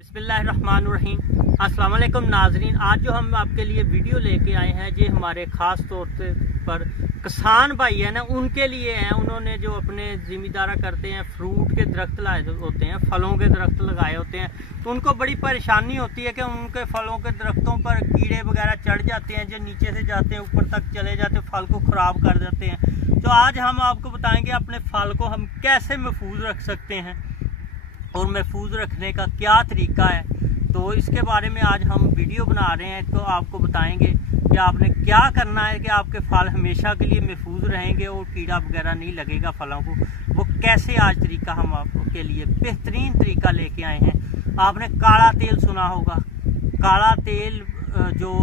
बिस्मिल्लाहिर्रहमानिर्रहीम। अस्सलाम वालेकुम नाजरीन, आज जो हम आपके लिए वीडियो लेके आए हैं ये हमारे ख़ास तौर पर किसान भाई है ना, उनके लिए हैं। उन्होंने जो अपने ज़िम्मेदारा करते हैं, फ्रूट के दरख्त लाए होते हैं, फलों के दरख्त लगाए होते हैं, तो उनको बड़ी परेशानी होती है कि उनके फलों के दरख्तों पर कीड़े वगैरह चढ़ जाते हैं, जो नीचे से जाते हैं ऊपर तक चले जाते हैं, फल को ख़राब कर देते हैं। तो आज हम आपको बताएँगे अपने फल को हम कैसे महफूज रख सकते हैं और महफूज रखने का क्या तरीका है। तो इसके बारे में आज हम वीडियो बना रहे हैं। तो आपको बताएंगे कि आपने क्या करना है कि आपके फल हमेशा के लिए महफूज रहेंगे और कीड़ा वगैरह नहीं लगेगा फलों को। वो कैसे आज तरीका हम आपके लिए बेहतरीन तरीका लेके आए हैं। आपने काला तेल सुना होगा। काला तेल जो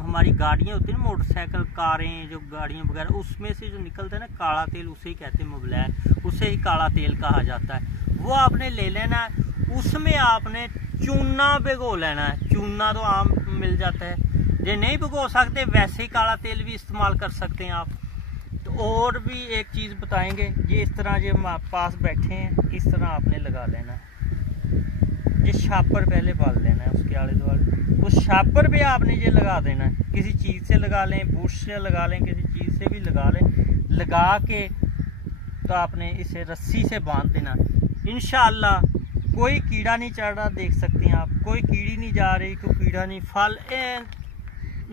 हमारी गाड़ियाँ होती हैं ना, मोटरसाइकिल, कारें, जो गाड़ियाँ वगैरह, उसमें से जो निकलता है ना काला तेल, उसे ही कहते हैं मुबलैक, उसे ही काला तेल कहा जाता है। वो आपने ले लेना है। उसमें आपने चूना भिगो लेना है। चूना तो आम मिल जाता है, ये नहीं भिगो सकते वैसे ही काला तेल भी इस्तेमाल कर सकते हैं आप। तो और भी एक चीज़ बताएंगे, ये इस तरह जो हम पास बैठे हैं इस तरह आपने लगा लेना है। ये शापर पहले बाल लेना है, उसके आले दुआले उस शापर पे आपने ये लगा देना है। किसी चीज़ से लगा लें, बुश से लगा लें, किसी चीज़ से भी लगा लें। लगा के तो आपने इसे रस्सी से बांध देना। इंशाअल्लाह कोई कीड़ा नहीं चढ़ रहा, देख सकते हैं आप, कोई कीड़ी नहीं जा रही, कोई कीड़ा नहीं। फल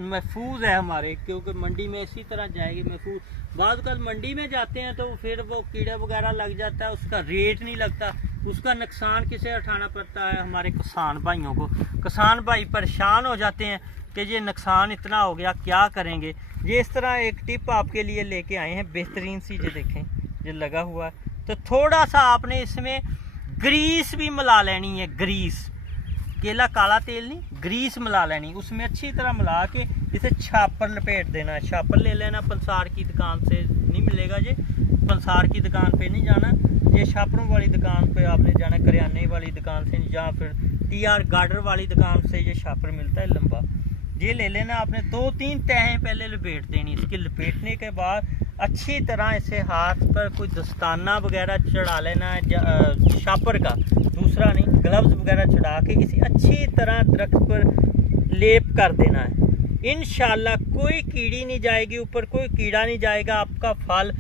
महफूज है हमारे, क्योंकि मंडी में इसी तरह जाएगी महफूज। बाद कल मंडी में जाते हैं तो फिर वो कीड़ा वगैरह लग जाता है, उसका रेट नहीं लगता, उसका नुकसान किसे उठाना पड़ता है? हमारे किसान भाइयों को। किसान भाई परेशान हो जाते हैं कि ये नुकसान इतना हो गया, क्या करेंगे। ये इस तरह एक टिप आपके लिए लेके आए हैं बेहतरीन सी। ये देखें, ये लगा हुआ है। तो थोड़ा सा आपने इसमें ग्रीस भी मिला लेनी है। ग्रीस, केला काला तेल नहीं, ग्रीस मिला लेनी। उसमें अच्छी तरह मिला के इसे छापर लपेट देना है। छापर ले लेना, पंसार की दुकान से नहीं मिलेगा, ये पंसार की दुकान पे नहीं जाना, ये छापरों वाली दुकान पे आपने जाना, करियाने वाली दुकान से, या फिर TR गार्डर वाली दुकान से ये छापर मिलता है लंबा। ये ले लेना आपने। 2-3 तहें पहले लपेट देनी। इसके लपेटने के बाद अच्छी तरह इसे हाथ पर कोई दस्ताना वगैरह चढ़ा लेना है, शापर का, दूसरा नहीं, ग्लव्स वगैरह चढ़ा के इसे अच्छी तरह दरख्त पर लेप कर देना है। इंशाल्लाह कोई कीड़ी नहीं जाएगी ऊपर, कोई कीड़ा नहीं जाएगा। आपका फल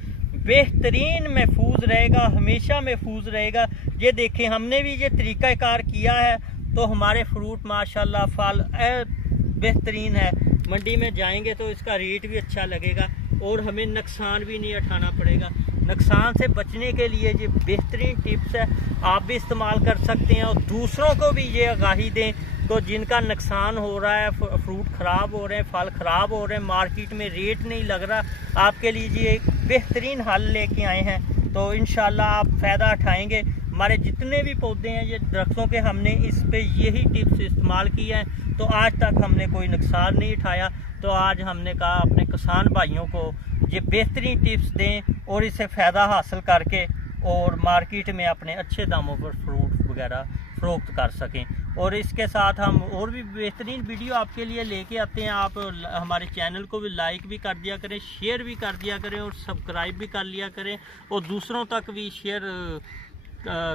बेहतरीन महफूज रहेगा, हमेशा महफूज रहेगा। ये देखें, हमने भी ये तरीक़ाकार किया है तो हमारे फ्रूट माशाल्लाह फल बेहतरीन है। मंडी में जाएंगे तो इसका रेट भी अच्छा लगेगा और हमें नुकसान भी नहीं उठाना पड़ेगा। नुकसान से बचने के लिए ये बेहतरीन टिप्स है, आप भी इस्तेमाल कर सकते हैं और दूसरों को भी ये आगाही दें। तो जिनका नुकसान हो रहा है, फ्रूट ख़राब हो रहे हैं, फल ख़राब हो रहे हैं, मार्केट में रेट नहीं लग रहा, आपके लिए ये एक बेहतरीन हल लेके आए हैं। तो इंशाल्लाह आप फ़ायदा उठाएँगे। हमारे जितने भी पौधे हैं ये दरख्तों के, हमने इस पे यही टिप्स इस्तेमाल किए हैं, तो आज तक हमने कोई नुकसान नहीं उठाया। तो आज हमने कहा अपने किसान भाइयों को ये बेहतरीन टिप्स दें और इससे फ़ायदा हासिल करके और मार्केट में अपने अच्छे दामों पर फ्रूट वगैरह फ़रोख्त कर सकें। और इसके साथ हम और भी बेहतरीन वीडियो आपके लिए लेके आते हैं। आप हमारे चैनल को भी लाइक भी कर दिया करें, शेयर भी कर दिया करें और सब्सक्राइब भी कर लिया करें और दूसरों तक भी शेयर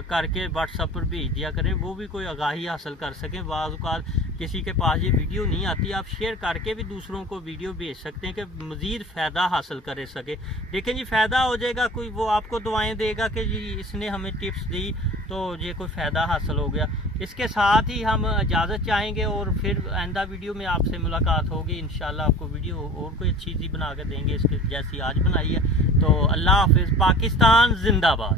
करके व्हाट्सएप पर भेज दिया करें, वो भी कोई आगाही हासिल कर सकें। बाज़ औक़ात किसी के पास ये वीडियो नहीं आती, आप शेयर करके भी दूसरों को वीडियो भेज सकते हैं कि मज़ीद फ़ायदा हासिल कर सके। देखें जी, फ़ायदा हो जाएगा, कोई वो आपको दुआएं देगा कि जी इसने हमें टिप्स दी तो ये कोई फ़ायदा हासिल हो गया। इसके साथ ही हम इजाज़त चाहेंगे और फिर आइंदा वीडियो में आपसे मुलाकात होगी। इंशाल्लाह आपको वीडियो और कोई अच्छी चीज़ बना कर देंगे इसके जैसी आज बनाई है। तो अल्लाह हाफ़िज़। पाकिस्तान जिंदाबाद।